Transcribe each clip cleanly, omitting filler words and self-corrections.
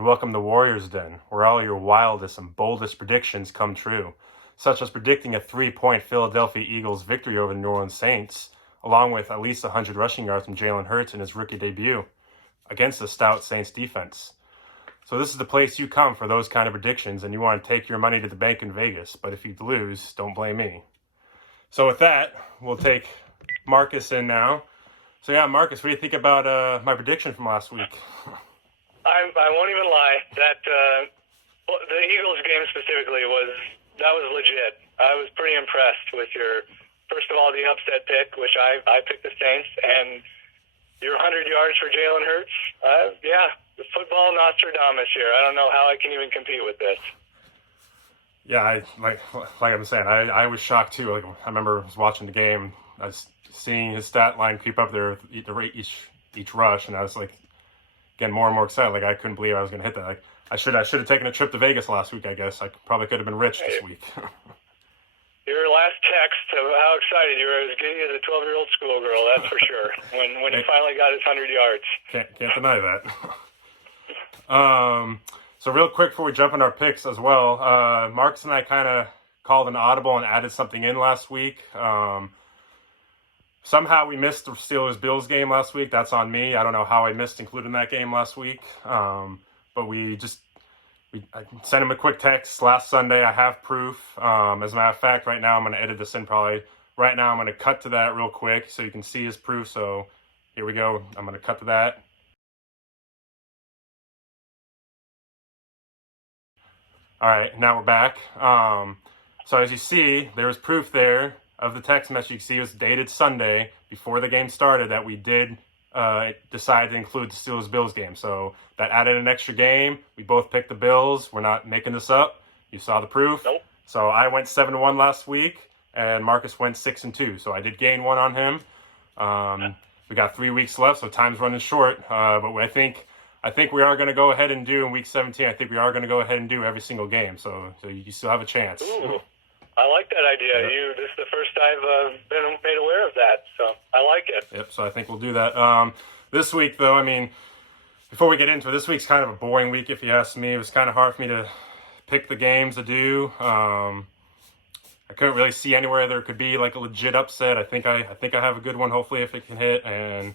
and welcome to Warriors Den, where all your wildest and boldest predictions come true, such as predicting a 3-point Philadelphia Eagles victory over the New Orleans Saints, along with at least 100 rushing yards from Jalen Hurts in his rookie debut against the stout Saints defense. So this is the place you come for those kind of predictions, and you want to take your money to the bank in Vegas, but if you lose, don't blame me. So with that, we'll take Marcus in now. So yeah, Marcus, what do you think about my prediction from last week? I won't even lie. That the Eagles game specifically was legit. I was pretty impressed with your, first of all, the upset pick, which I picked the Saints, and your 100 yards for Jalen Hurts. Yeah, the football Nostradamus here. I don't know how I can even compete with this. Yeah, like I'm saying, I was shocked too. Like I remember I was watching the game, I was seeing his stat line creep up there, the rate each rush, and I was like getting more and more excited. Like I couldn't believe I was going to hit that. Like I should have taken a trip to Vegas last week. I guess I probably could have been rich this week. Your last text of how excited you were was getting you as a 12-year-old schoolgirl. That's for sure. When he finally got his 100 yards. Can't deny that. So real quick before we jump in our picks as well, Marcus and I kind of called an audible and added something in last week. Somehow we missed the Steelers-Bills game last week. That's on me. I don't know how I missed including that game last week. But I sent him a quick text last Sunday. I have proof. As a matter of fact, right now I'm going to edit this in probably. Right now I'm going to cut to that real quick so you can see his proof. So here we go. I'm going to cut to that. All right, now we're back. So as you see, there's proof there of the text message. You can see it was dated Sunday before the game started that we did decide to include the Steelers-Bills game. So that added an extra game. We both picked the Bills. We're not making this up. You saw the proof. Nope. So I went 7-1 last week, and Marcus went 6-2. So I did gain one on him. We got 3 weeks left, so time's running short. But I think we are going to go ahead and do in week 17. I think we are going to go ahead and do every single game. So you still have a chance. Ooh, I like that idea. Yep. This is the first I've been made aware of that. So I like it. Yep. So I think we'll do that. This week, though, I mean, before we get into it, this week's kind of a boring week, if you ask me. It was kind of hard for me to pick the games to do. I couldn't really see anywhere there could be like a legit upset. I think I have a good one, hopefully, if it can hit. And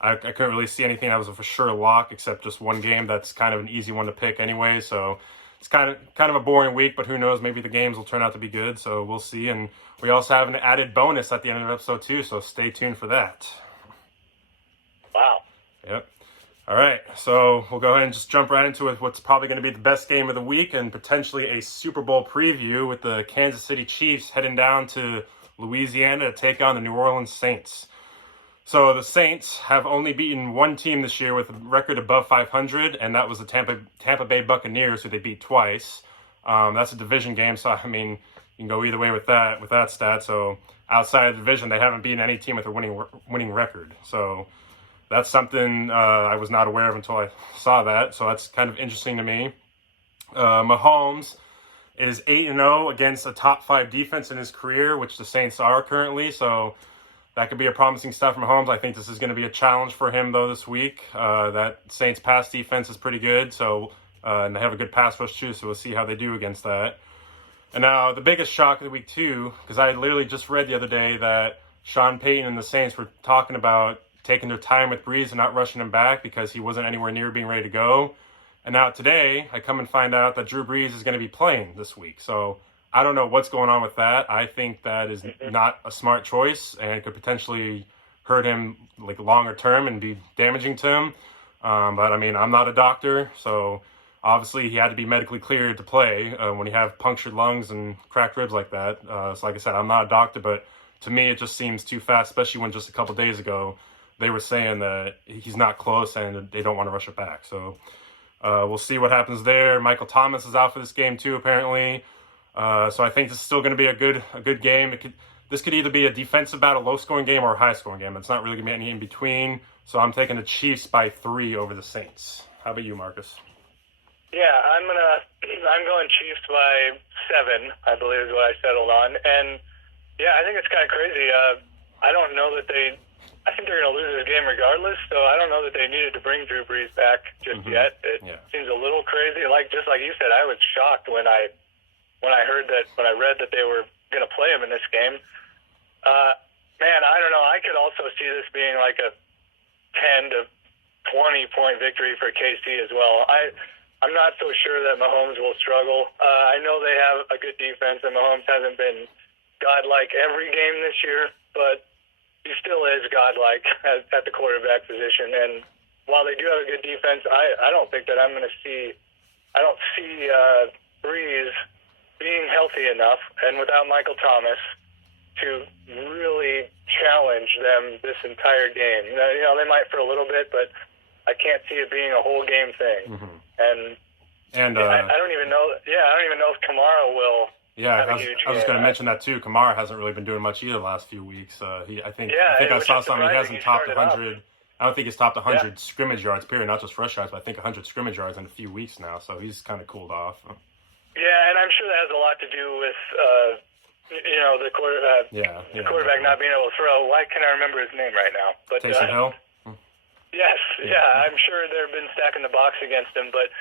I couldn't really see anything that was a for sure lock, except just one game that's kind of an easy one to pick anyway. So it's kind of a boring week, but who knows? Maybe the games will turn out to be good. So we'll see. And we also have an added bonus at the end of the episode too. So stay tuned for that. Wow. Yep. All right. So we'll go ahead and just jump right into it. What's probably going to be the best game of the week and potentially a Super Bowl preview with the Kansas City Chiefs heading down to Louisiana to take on the New Orleans Saints. So the Saints have only beaten one team this year with a record above 500, and that was the Tampa Bay Buccaneers, who they beat twice. That's a division game, so I mean, you can go either way with that stat. So outside of the division, they haven't beaten any team with a winning record. So that's something I was not aware of until I saw that. So that's kind of interesting to me. Mahomes is 8-0 against a top 5 defense in his career, which the Saints are currently. So that could be a promising stuff from Mahomes. I think this is going to be a challenge for him, though, this week. That Saints pass defense is pretty good, so and they have a good pass rush, too, so we'll see how they do against that. And now the biggest shock of the week, too, because I literally just read the other day that Sean Payton and the Saints were talking about taking their time with Brees and not rushing him back because he wasn't anywhere near being ready to go. And now today, I come and find out that Drew Brees is going to be playing this week. So I don't know what's going on with that. I think that is not a smart choice and could potentially hurt him like longer term and be damaging to him. But I mean, I'm not a doctor, so obviously he had to be medically cleared to play when you have punctured lungs and cracked ribs like that. So like I said, I'm not a doctor, but to me it just seems too fast, especially when just a couple days ago they were saying that he's not close and they don't want to rush it back. So we'll see what happens there. Michael Thomas is out for this game too, apparently. So I think this is still going to be a good game. This could either be a defensive battle, low-scoring game, or a high-scoring game. It's not really going to be any in between. So I'm taking the Chiefs by 3 over the Saints. How about you, Marcus? Yeah, I'm going Chiefs by 7, I believe is what I settled on. And yeah, I think it's kind of crazy. I don't know that they I think they're going to lose this game regardless. So I don't know that they needed to bring Drew Brees back just yet. It seems a little crazy. Just like you said, I was shocked when I read that they were going to play him in this game. Man, I don't know. I could also see this being like a 10 to 20 point victory for KC as well. I'm not so sure that Mahomes will struggle. I know they have a good defense, and Mahomes hasn't been godlike every game this year, but he still is godlike at the quarterback position. And while they do have a good defense, I don't think that I'm going to see. I don't see Breeze being healthy enough, and without Michael Thomas, to really challenge them this entire game. They might for a little bit, but I can't see it being a whole game thing. And I don't even know. Yeah, I don't even know if Kamara will. Yeah, I was just going to mention that too. Kamara hasn't really been doing much either the last few weeks. I think I saw something. He hasn't topped 100. I don't think he's topped 100 scrimmage yards, period, not just rush yards, but I think 100 scrimmage yards in a few weeks now. So he's kind of cooled off. Yeah, and I'm sure that has a lot to do with the quarterback. The quarterback not being able to throw. Why can't I remember his name right now? But Taysom Hill. Yes, I'm sure they've been stacking the box against him, but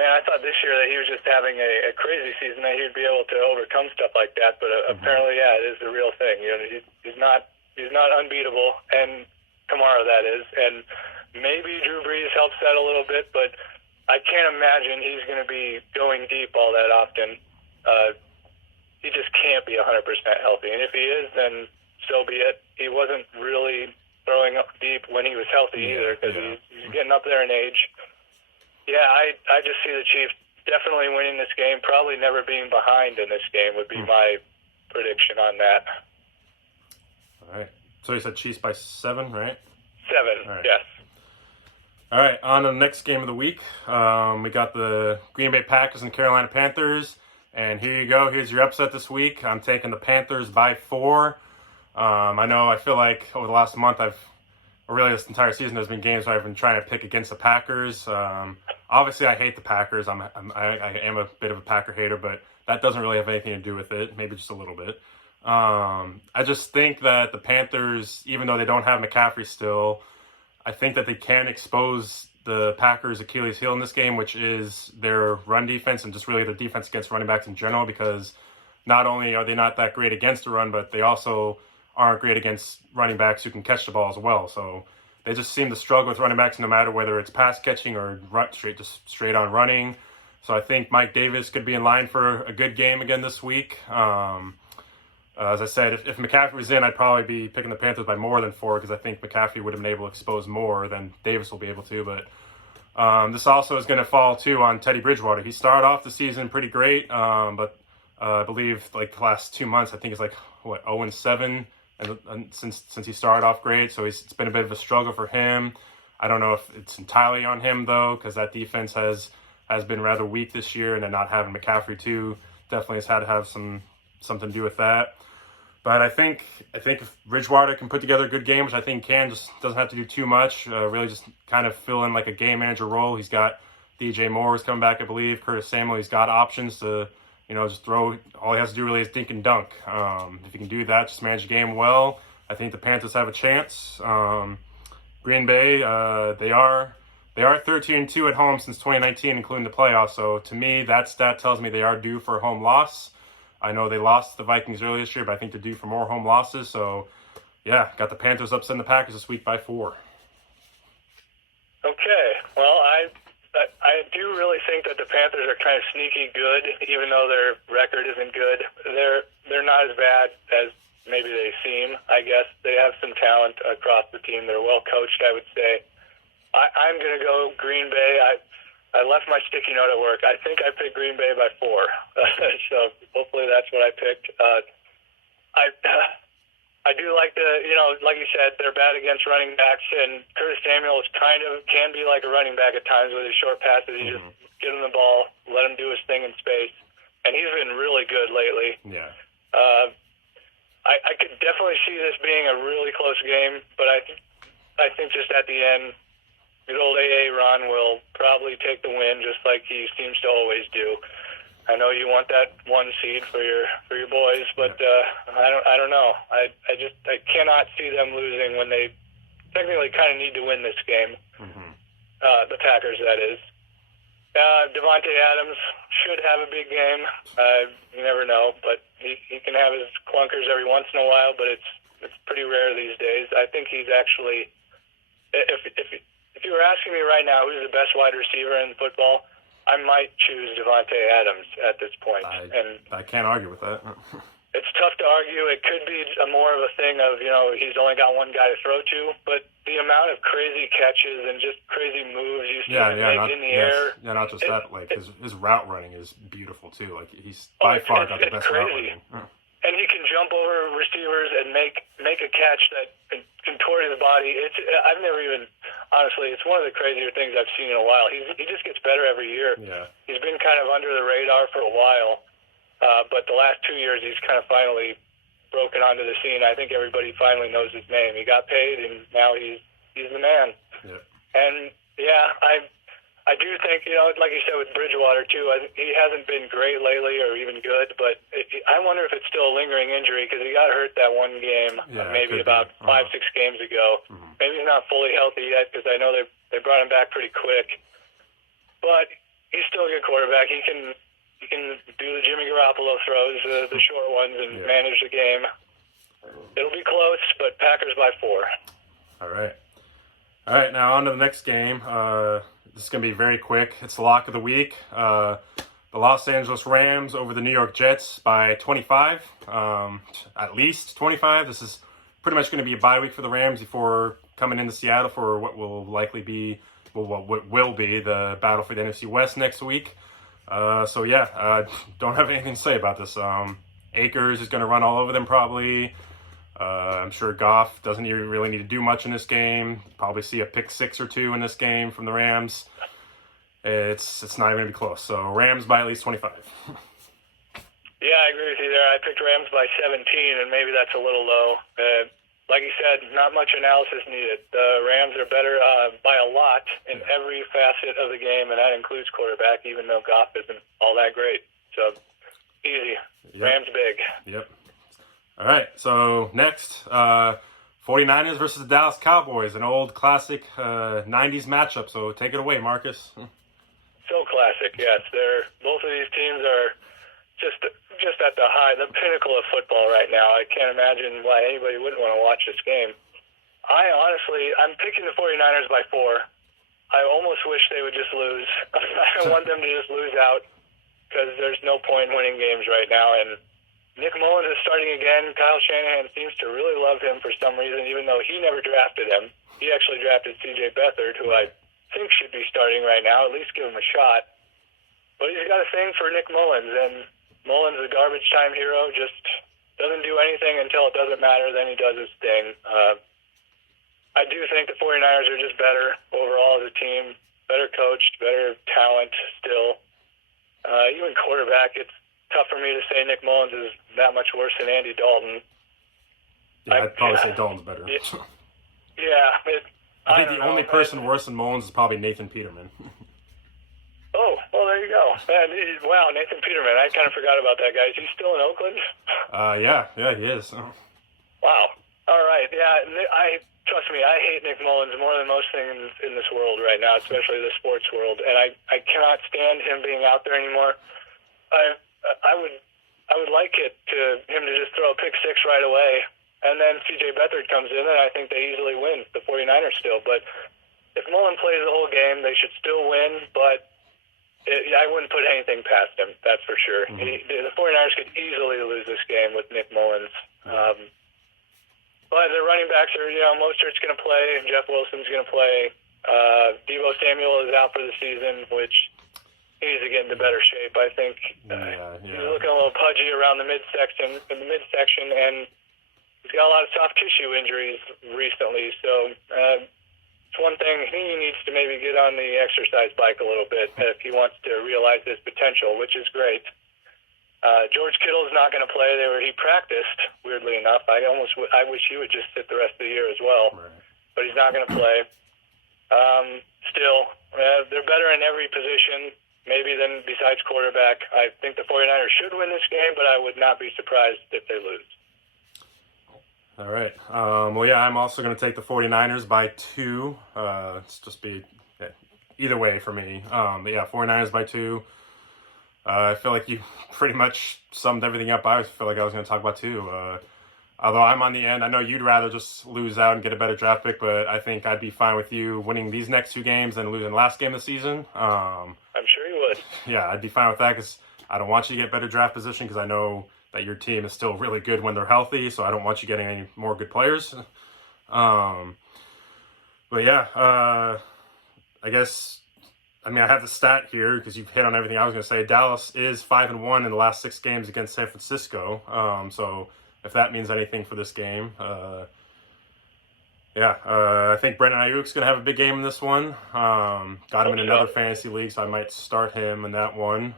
man, I thought this year that he was just having a crazy season, that he'd be able to overcome stuff like that. But apparently, it is the real thing. He's not unbeatable, and Kamara, that is, and maybe Drew Brees helps that a little bit, but I can't imagine he's going to be going deep all that often. He just can't be 100% healthy, and if he is, then so be it. He wasn't really throwing up deep when he was healthy either, because he's getting up there in age. Yeah, I just see the Chiefs definitely winning this game, probably never being behind in this game would be my prediction on that. All right. So you said Chiefs by 7, right? 7, right. Yes. All right, on to the next game of the week. We got the Green Bay Packers and Carolina Panthers. And here you go. Here's your upset this week. I'm taking the Panthers by 4. I feel like over the last month, this entire season, there's been games where I've been trying to pick against the Packers. Obviously, I hate the Packers. I am a bit of a Packer hater, but that doesn't really have anything to do with it. Maybe just a little bit. I just think that the Panthers, even though they don't have McCaffrey still, I think that they can expose the Packers' Achilles heel in this game, which is their run defense and just really the defense against running backs in general, because not only are they not that great against the run, but they also aren't great against running backs who can catch the ball as well. So they just seem to struggle with running backs no matter whether it's pass catching or straight on running. So I think Mike Davis could be in line for a good game again this week. As I said, if McCaffrey was in, I'd probably be picking the Panthers by more than 4, because I think McCaffrey would have been able to expose more than Davis will be able to. But this also is going to fall, too, on Teddy Bridgewater. He started off the season pretty great, but I believe the last 2 months, I think it's 0-7 and since he started off great. So it's been a bit of a struggle for him. I don't know if it's entirely on him, though, because that defense has been rather weak this year, and then not having McCaffrey, too, definitely has had to have something to do with that. But I think if Bridgewater can put together a good game, which I think can, just doesn't have to do too much, really just kind of fill in like a game manager role. He's got DJ Moore is coming back, I believe. Curtis Samuel, he's got options to, just throw. All he has to do really is dink and dunk. If he can do that, just manage the game well, I think the Panthers have a chance. Green Bay, they are 13-2 at home since 2019, including the playoffs. So to me, that stat tells me they are due for a home loss. I know they lost to the Vikings earlier this year, but I think they're due for more home losses. So, yeah, got the Panthers upsetting the Packers this week by 4. Okay. Well, I do really think that the Panthers are kind of sneaky good, even though their record isn't good. They're not as bad as maybe they seem, I guess. They have some talent across the team. They're well coached, I would say. I'm going to go Green Bay. I left my sticky note at work. I think I picked Green Bay by 4. So hopefully that's what I picked. I do like like you said, they're bad against running backs, and Curtis Samuel can be like a running back at times with his short passes. You just get him the ball, let him do his thing in space, and he's been really good lately. Yeah. I could definitely see this being a really close game, but I think just at the end, good old AA Ron will probably take the win, just like he seems to always do. I know you want that 1 seed for your boys, but I don't know. I cannot see them losing when they technically kind of need to win this game. Mm-hmm. The Packers, that is. Devontae Adams should have a big game. You never know, but he can have his clunkers every once in a while, but it's pretty rare these days. I think he's actually, if you were asking me right now who's the best wide receiver in football, I might choose Devontae Adams at this point. I can't argue with that. It's tough to argue. It could be more of a thing of, he's only got one guy to throw to, but the amount of crazy catches and just crazy moves you see him make in the air. Yeah, not just that. Like his route running is beautiful too. Like he's by far got the best route running. And he can jump over receivers and make a catch that can contort his body. I've never even, honestly, it's one of the crazier things I've seen in a while. He just gets better every year. Yeah. He's been kind of under the radar for a while, but the last 2 years he's kind of finally broken onto the scene. I think everybody finally knows his name. He got paid, and now he's the man. Yeah. And yeah, I do think, like you said with Bridgewater too, he hasn't been great lately or even good, but I wonder if it's still a lingering injury because he got hurt that one game, maybe about 5-6 games ago. Mm-hmm. Maybe he's not fully healthy yet because I know they brought him back pretty quick. But he's still a good quarterback. He can do the Jimmy Garoppolo throws, the short ones, and manage the game. It'll be close, but Packers by 4. All right, now on to the next game. This is going to be very quick. It's the lock of the week. The Los Angeles Rams over the New York Jets by 25, at least 25. This is pretty much going to be a bye week for the Rams before coming into Seattle for what will likely be, what will be the battle for the NFC West next week. Don't have anything to say about this. Akers is going to run all over them probably. I'm sure Goff doesn't even really need to do much in this game. Probably see a pick 6 or 2 in this game from the Rams. It's not even going to be close. So Rams by at least 25. Yeah, I agree with you there. I picked Rams by 17, and maybe that's a little low. Like you said, not much analysis needed. The Rams are better by a lot in every facet of the game, and that includes quarterback, even though Goff isn't all that great. So, easy. Yep. Rams big. Yep. All right, so next, 49ers versus the Dallas Cowboys, an old classic 90s matchup. So take it away, Marcus. So classic, yes. Both of these teams are just at the pinnacle of football right now. I can't imagine why anybody wouldn't want to watch this game. I'm picking the 49ers by 4. I almost wish they would just lose. I want them to just lose out because there's no point in winning games right now. And Nick Mullins is starting again. Kyle Shanahan seems to really love him for some reason, even though he never drafted him. He actually drafted C.J. Beathard, who I think should be starting right now, at least give him a shot. But he's got a thing for Nick Mullins, and Mullins, a garbage time hero, just doesn't do anything until it doesn't matter. Then he does his thing. I do think the 49ers are just better overall as a team, better coached, better talent still. Even quarterback, it's tough for me to say Nick Mullins is that much worse than Andy Dalton. Yeah, I'd probably say Dalton's better. I think the only person worse than Mullins is probably Nathan Peterman. Oh, well, there you go. Wow, Nathan Peterman. I kind of forgot about that guy. Is he still in Oakland? Yeah, he is. Wow. All right. Yeah, trust me, I hate Nick Mullins more than most things in this world right now, especially the sports world. And I cannot stand him being out there anymore. I would like him to just throw a pick 6 right away, and then C.J. Beathard comes in, and I think they easily win, the 49ers still. But if Mullen plays the whole game, they should still win, but I wouldn't put anything past him, that's for sure. Mm-hmm. The 49ers could easily lose this game with Nick Mullins. But the running backs are, Mostert's going to play, and Jeff Wilson's going to play. Deebo Samuel is out for the season, which he needs to get into better shape, I think. He's looking a little pudgy around the midsection, and he's got a lot of soft tissue injuries recently. So it's one thing he needs to maybe get on the exercise bike a little bit if he wants to realize his potential, which is great. George Kittle's not going to play. He practiced, weirdly enough. I wish he would just sit the rest of the year as well, but he's not going to play. Still, they're better in every position. Maybe then besides quarterback. I think the 49ers should win this game, but I would not be surprised if they lose. All right. Well, yeah, I'm also going to take the 49ers by 2. It's just be either way for me. But yeah, 49ers by 2. I feel like you pretty much summed everything up I feel like I was going to talk about too. Although I'm on the end, I know you'd rather just lose out and get a better draft pick, but I think I'd be fine with you winning these next 2 games than losing the last game of the season. I'm sure you would. Yeah, I'd be fine with that because I don't want you to get better draft position because I know that your team is still really good when they're healthy, so I don't want you getting any more good players. But yeah, I guess, I mean, I have the stat here because you've hit on everything I was going to say. Dallas is 5-1 in the last 6 games against San Francisco. So if that means anything for this game, I think Brandon Ayuk's going to have a big game in this one. Got him in another fantasy league, so I might start him in that one.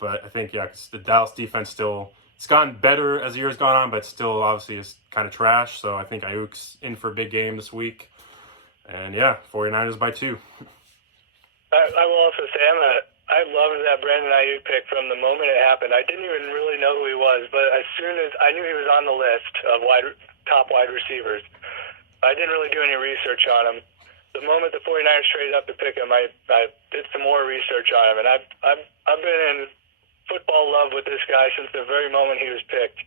But I think, 'cause the Dallas defense it's gotten better as the year's gone on, but still obviously is kind of trash. So I think Ayuk's in for a big game this week. And 49ers by 2. I will also say I loved that Brandon Ayuk pick from the moment it happened. I didn't even really know who he was, but as soon as I knew he was on the list of top wide receivers, I didn't really do any research on him. The moment the 49ers traded up to pick him, I did some more research on him, and I've been in football love with this guy since the very moment he was picked,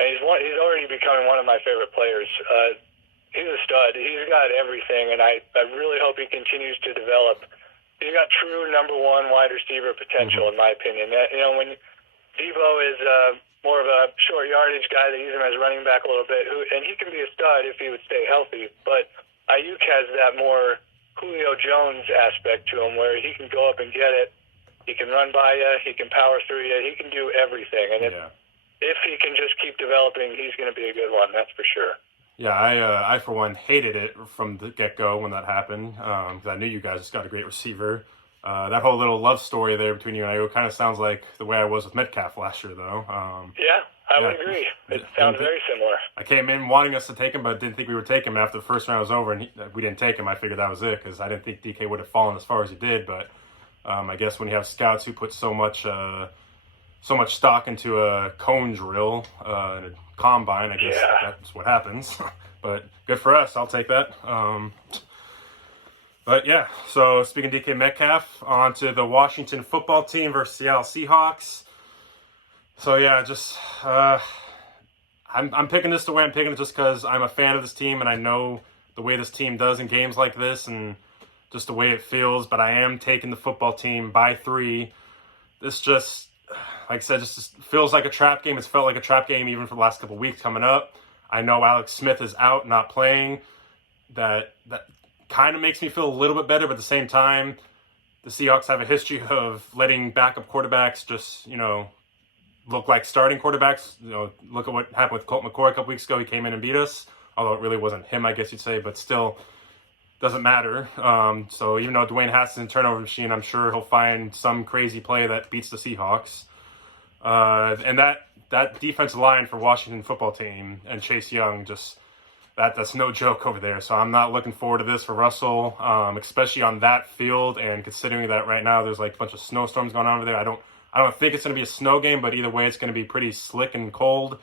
and he's already becoming one of my favorite players. He's a stud. He's got everything, and I really hope he continues to develop. He's got true number 1 wide receiver potential, in my opinion. When Debo is more of a short yardage guy, they use him as running back a little bit, and he can be a stud if he would stay healthy. But Ayuk has that more Julio Jones aspect to him, where he can go up and get it. He can run by you. He can power through you. He can do everything. And if he can just keep developing, he's going to be a good one. That's for sure. Yeah, I for one hated it from the get-go when that happened because I knew you guys just got a great receiver. That whole little love story there between you and Ayuk kind of sounds like the way I was with Metcalf last year, though. I would agree. It sounds very similar. I came in wanting us to take him, but didn't think we would take him after the first round was over, and we didn't take him. I figured that was it because I didn't think DK would have fallen as far as he did. But I guess when you have scouts who put so much stock into a cone drill and a combine, I guess that's what happens. But good for us. I'll take that. But yeah, so speaking of DK Metcalf, on to the Washington football team versus Seattle Seahawks. So yeah, just I'm picking this the way I'm picking it just because I'm a fan of this team and I know the way this team does in games like this and just the way it feels. But I am taking the football team by 3. This just, like I said, just feels like a trap game. It's felt like a trap game even for the last couple of weeks coming up. I know Alex Smith is out, not playing. That kind of makes me feel a little bit better, but at the same time, the Seahawks have a history of letting backup quarterbacks just, look like starting quarterbacks. Look at what happened with Colt McCoy a couple weeks ago. He came in and beat us, although it really wasn't him, I guess you'd say, but still doesn't matter. So even though Dwayne Haskins is a turnover machine, I'm sure he'll find some crazy play that beats the Seahawks. And that defensive line for Washington football team and Chase Young, just that's no joke over there. So I'm not looking forward to this for Russell, especially on that field. And considering that right now there's like a bunch of snowstorms going on over there, I don't think it's going to be a snow game, but either way it's going to be pretty slick and cold.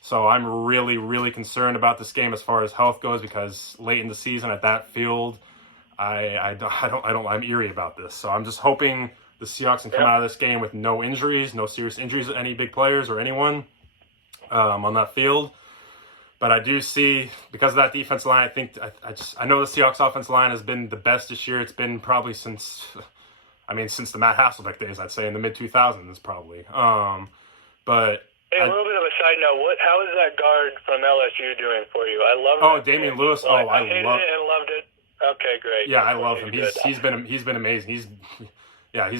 So I'm really, really concerned about this game as far as health goes because late in the season at that field, I'm eerie about this. So I'm just hoping the Seahawks can come out of this game with no injuries, no serious injuries to any big players or anyone on that field. But I do see, because of that defensive line, I know the Seahawks offensive line has been the best this year. It's been probably since the Matt Hasselbeck days, I'd say, in the mid-2000s probably. But hey, a little bit of a side note. How is that guard from LSU doing for you? I love it. Oh, Damian Lewis. I hated it and loved it. Okay, great. Yeah, I love him. He's been amazing. He's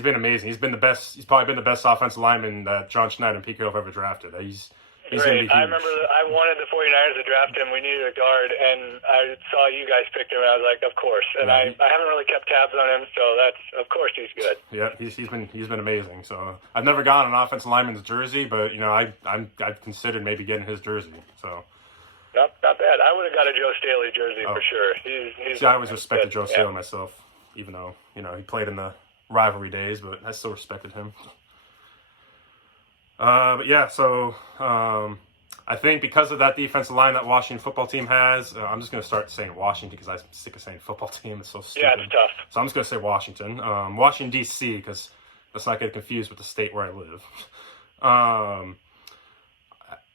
been amazing. He's been the best. He's probably been the best offensive lineman that John Schneider and Pete Carroll have ever drafted. He's great. I remember I wanted the 49ers to draft him. We needed a guard, and I saw you guys picked him, and I was like, of course. And I haven't really kept tabs on him, so of course he's good. Yeah, he's been amazing. So I've never gotten an offensive lineman's jersey, but I've considered maybe getting his jersey. So. Not bad. I would have got a Joe Staley jersey for sure. I always respected Joe Staley myself, even though he played in the rivalry days, but I still respected him. But yeah, so I think because of that defensive line that Washington football team has, I'm just going to start saying Washington because I'm sick of saying football team. It's so stupid. Yeah, it's tough. So I'm just going to say Washington. Washington, D.C., because let's not get confused with the state where I live.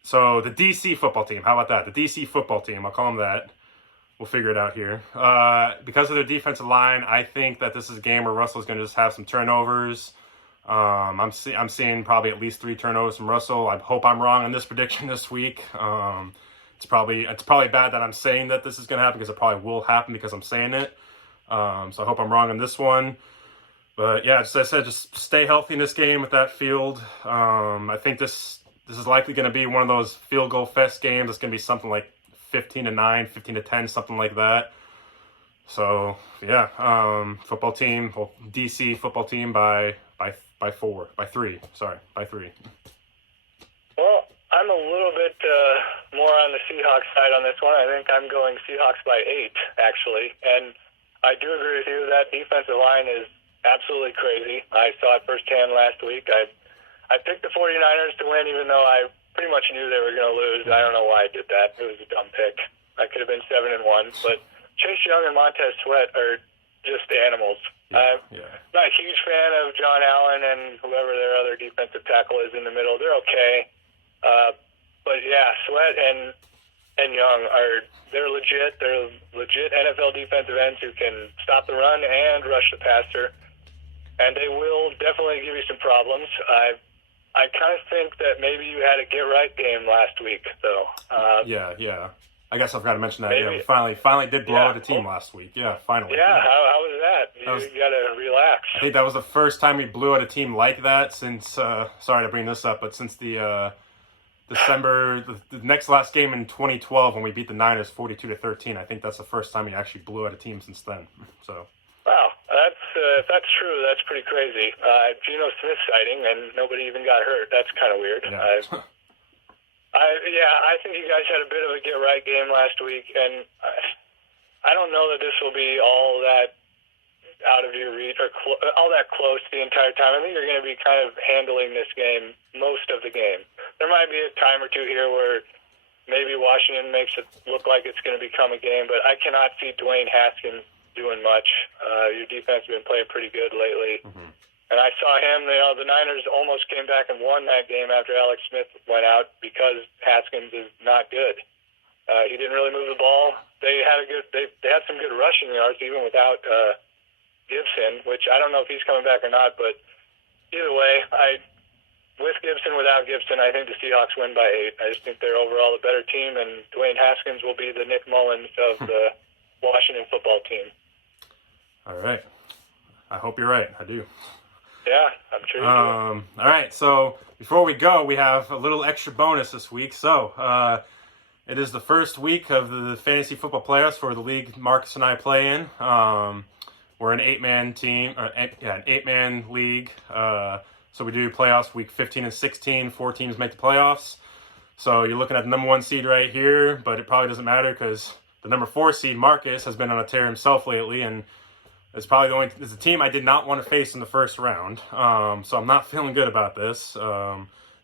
So the D.C. football team, how about that? The D.C. football team, I'll call them that. We'll figure it out here. Because of their defensive line, I think that this is a game where Russell's going to just have some turnovers. I'm seeing probably at least 3 turnovers from Russell. I hope I'm wrong on this prediction this week. It's probably bad that I'm saying that this is going to happen because it probably will happen because I'm saying it. So I hope I'm wrong on this one. But yeah, as I said, just stay healthy in this game with that field. I think this is likely going to be one of those field goal fest games. It's going to be something like 15-9, 15-10, something like that. So yeah, football team, DC football team by 3. Well, I'm a little bit more on the Seahawks side on this one. I think I'm going Seahawks by 8, actually. And I do agree with you. That defensive line is absolutely crazy. I saw it firsthand last week. I picked the 49ers to win, even though I pretty much knew they were going to lose. I don't know why I did that. It was a dumb pick. I could have been 7-1. But Chase Young and Montez Sweat are just animals. I'm not a huge fan of John Allen and whoever their other defensive tackle is in the middle. They're okay. But yeah, Sweat and Young they're legit. They're legit NFL defensive ends who can stop the run and rush the passer. And they will definitely give you some problems. I kind of think that maybe you had a get-right game last week, though. Yeah. I guess I forgot to mention that. Maybe. Yeah, we finally did blow out a team last week. Yeah, finally. Yeah, how was that? You got to relax. I think that was the first time we blew out a team like that since, sorry to bring this up, but since the December, the next last game in 2012 when we beat the Niners 42-13. I think that's the first time we actually blew out a team since then. So. Wow, if that's true, that's pretty crazy. Geno Smith sighting, and nobody even got hurt. That's kind of weird. Yeah. I think you guys had a bit of a get-right game last week, and I don't know that this will be all that out of your reach or all that close the entire time. I think you're going to be kind of handling this game most of the game. There might be a time or two here where maybe Washington makes it look like it's going to become a game, but I cannot see Dwayne Haskins doing much. Your defense has been playing pretty good lately. Mm-hmm. And I saw him, the Niners almost came back and won that game after Alex Smith went out because Haskins is not good. He didn't really move the ball. They had some good rushing yards even without Gibson, which I don't know if he's coming back or not, but either way, with Gibson, without Gibson, I think the Seahawks win by 8. I just think they're overall a better team, and Dwayne Haskins will be the Nick Mullins of the Washington football team. All right. I hope you're right. I do. Yeah, I'm sure you do. All right, so before we go, we have a little extra bonus this week. So it is the first week of the fantasy football playoffs for the league Marcus and I play in. We're an 8-man team, an 8-man league. So we do playoffs week 15 and 16. 4 teams make the playoffs. So you're looking at the number 1 seed right here, but it probably doesn't matter because the number 4 seed, Marcus, has been on a tear himself lately, and it's probably it's a team I did not want to face in the first round. So I'm not feeling good about this.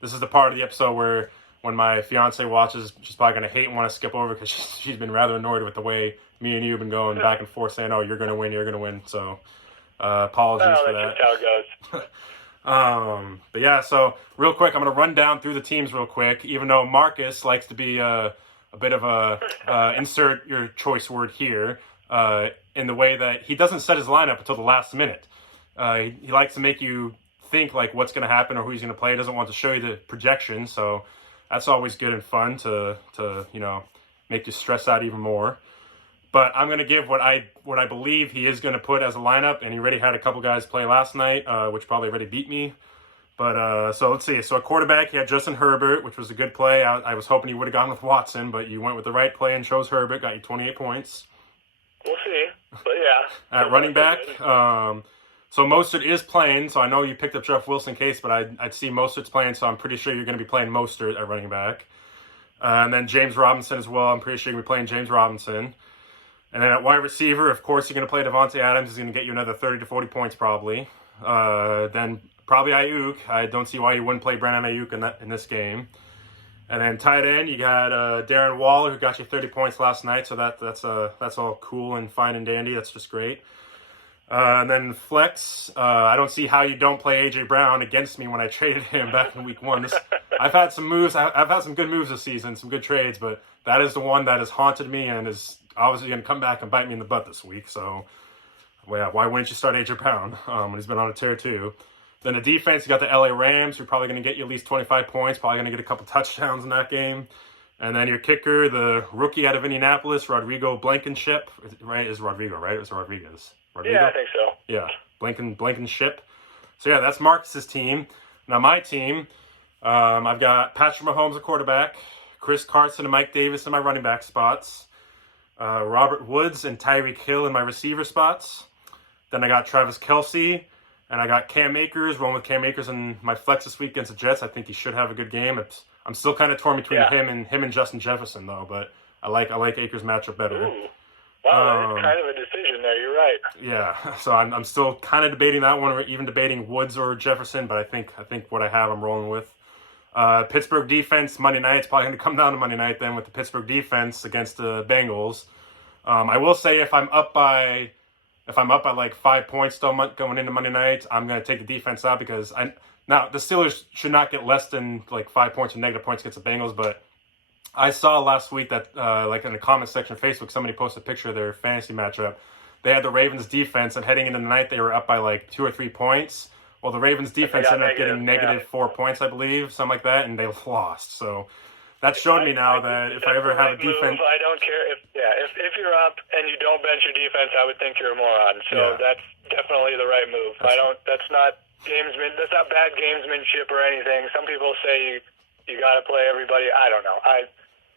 This is the part of the episode where when my fiance watches, she's probably going to hate and want to skip over because she's been rather annoyed with the way me and you have been going back and forth saying, oh, you're going to win. So apologies for that. That's just how it goes. But yeah, so real quick, I'm going to run down through the teams real quick, even though Marcus likes to be a bit of a insert your choice word here. In the way that he doesn't set his lineup until the last minute. He likes to make you think like what's going to happen or who he's going to play. He doesn't want to show you the projection, so that's always good and fun to make you stress out even more. But I'm going to give what I believe he is going to put as a lineup, and he already had a couple guys play last night, which probably already beat me. But so let's see. So at quarterback, he had Justin Herbert, which was a good play. I was hoping he would have gone with Watson, but you went with the right play and chose Herbert, got you 28 points. We'll see, but yeah. At running back, so Mostert is playing, so I know you picked up Jeff Wilson case, but I'd see Mostert's playing, so I'm pretty sure you're going to be playing Mostert at running back. And then James Robinson as well. I'm pretty sure you're going to be playing James Robinson. And then at wide receiver, of course, you're going to play Devontae Adams. He's going to get you another 30 to 40 points probably. Then probably Ayuk. I don't see why you wouldn't play Brandon Ayuk in this game. And then tight end, you got Darren Waller, who got you 30 points last night. So that's all cool and fine and dandy. That's just great. And then flex, I don't see how you don't play A.J. Brown against me when I traded him back in week 1. I've had some moves. I've had some good moves this season, some good trades, but that is the one that has haunted me and is obviously going to come back and bite me in the butt this week. So, well, yeah, why wouldn't you start A.J. Brown when he's been on a tear too? Then the defense, you got the L.A. Rams, who are probably going to get you at least 25 points, probably going to get a couple touchdowns in that game. And then your kicker, the rookie out of Indianapolis, Rodrigo Blankenship, right? Is Rodrigo, right? It's Rodriguez. Rodrigo? Yeah, I think so. Yeah, Blankenship. So yeah, that's Marcus's team. Now my team, I've got Patrick Mahomes at quarterback, Chris Carson and Mike Davis in my running back spots, Robert Woods and Tyreek Hill in my receiver spots. Then I got Travis Kelce, and I got Cam Akers, rolling with Cam Akers in my flex this week against the Jets. I think he should have a good game. I'm still kind of torn between him and Justin Jefferson though, but I like Akers' matchup better. Ooh. Wow, that's kind of a decision there. You're right. Yeah, so I'm still kind of debating that one, or even debating Woods or Jefferson. But I think what I have, I'm rolling with. Pittsburgh defense Monday night. It's probably going to come down to Monday night then with the Pittsburgh defense against the Bengals. I will say if I'm up by like 5 points still going into Monday night, I'm going to take the defense out because now the Steelers should not get less than like 5 points or negative points against the Bengals, but I saw last week that, like in the comment section of Facebook, somebody posted a picture of their fantasy matchup. They had the Ravens defense, and heading into the night, they were up by like 2 or 3 points. Well, the Ravens defense ended up getting negative 4 points, I believe, something like that, and they lost. So that showed me now that if I ever have a defense, I don't care if you're up and you don't bench your defense, I would think you're a moron. So that's definitely the right move. That's not bad gamesmanship or anything. Some people say you got to play everybody. I don't know.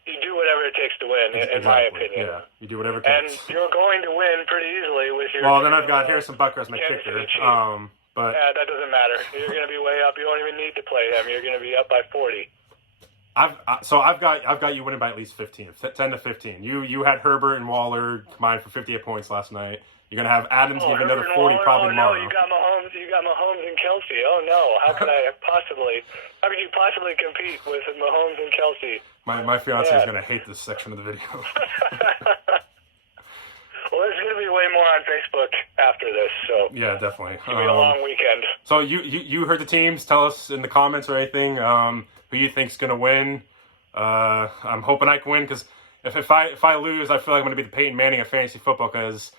You do whatever it takes to win, in my opinion. Yeah, you do whatever it takes. And you're going to win pretty easily with your... Well, then I've got Harrison Butker as my kicker. But yeah, that doesn't matter. You're going to be way up. You don't even need to play him. You're going to be up by 40. I've got you winning by at least 10 to 15. You had Herbert and Waller combined for 58 points last night. You're going to have Adams give another 40 probably tomorrow. No, you got Mahomes and Kelce. Oh, no. How could you possibly compete with Mahomes and Kelce? My fiance is going to hate this section of the video. Well, there's going to be way more on Facebook after this, so... Yeah, definitely. It's going to be a long weekend. So you heard the teams. Tell us in the comments or anything who you think's going to win. I'm hoping I can win, because if I lose, I feel like I'm going to be the Peyton Manning of fantasy football, because...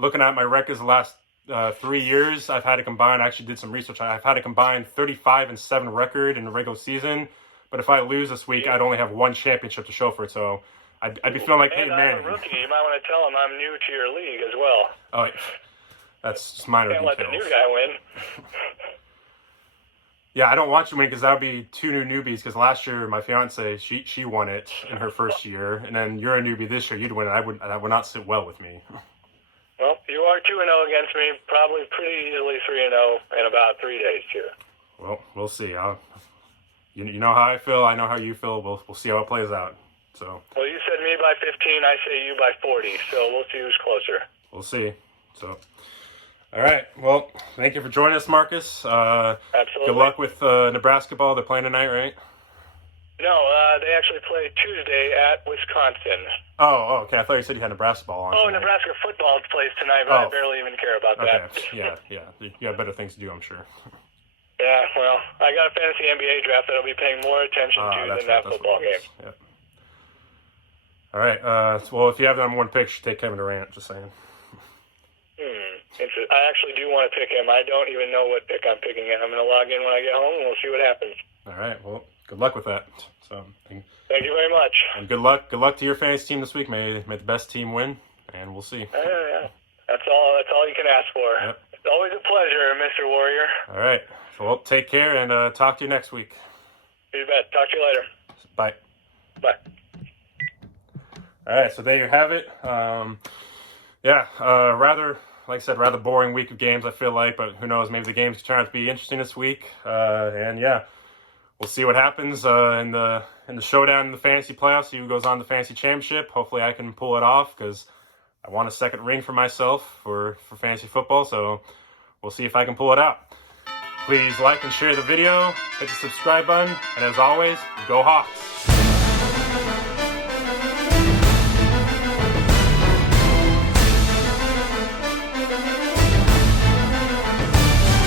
Looking at my records the last 3 years, I've had to combine, I actually did some research, I've had to combine 35-7 record in the regular season. But if I lose this week, I'd only have one championship to show for it. So I'd be feeling like Peyton Manning. I'm a rookie. You might want to tell him I'm new to your league as well. Oh, that's just minor details. Can't let the new guy win. Yeah, I don't want you to win because that would be 2 new newbies. Because last year, my fiance, she won it in her first year. And then you're a newbie this year, you'd win it. That would not sit well with me. Well, you are 2-0 against me, probably pretty easily 3-0 in about 3 days here. Well, we'll see. You know how I feel. I know how you feel. We'll see how it plays out. So. Well, you said me by 15. I say you by 40. So we'll see who's closer. We'll see. So. All right. Well, thank you for joining us, Marcus. Absolutely. Good luck with Nebraska ball. They're playing tonight, right? No, they actually play Tuesday at Wisconsin. Oh, okay. I thought you said you had Nebraska ball on. Oh, tonight. Nebraska football plays tonight, but I barely even care about that. Yeah. You got better things to do, I'm sure. Yeah, well, I got a fantasy NBA draft that I'll be paying more attention to than that football game. Yep. All right. Well, if you have the number one pick, you should take Kevin Durant. Just saying. I actually do want to pick him. I don't even know what pick I'm picking yet. I'm going to log in when I get home, and we'll see what happens. All right. Well, good luck with that. So. Thank you very much. And good luck. Good luck to your fantasy team this week. May the best team win, and we'll see. Yeah. That's all you can ask for. Yep. It's always a pleasure, Mr. Warrior. All right. Well, take care, and talk to you next week. You bet. Talk to you later. Bye. Bye. All right, so there you have it. Like I said, rather boring week of games, I feel like, but who knows, maybe the games turn out to be interesting this week. We'll see what happens in the showdown in the fantasy playoffs, see who goes on the fantasy championship. Hopefully I can pull it off, because I want a second ring for myself for fantasy football, so we'll see if I can pull it out. Please like and share the video, hit the subscribe button, and as always, go Hawks!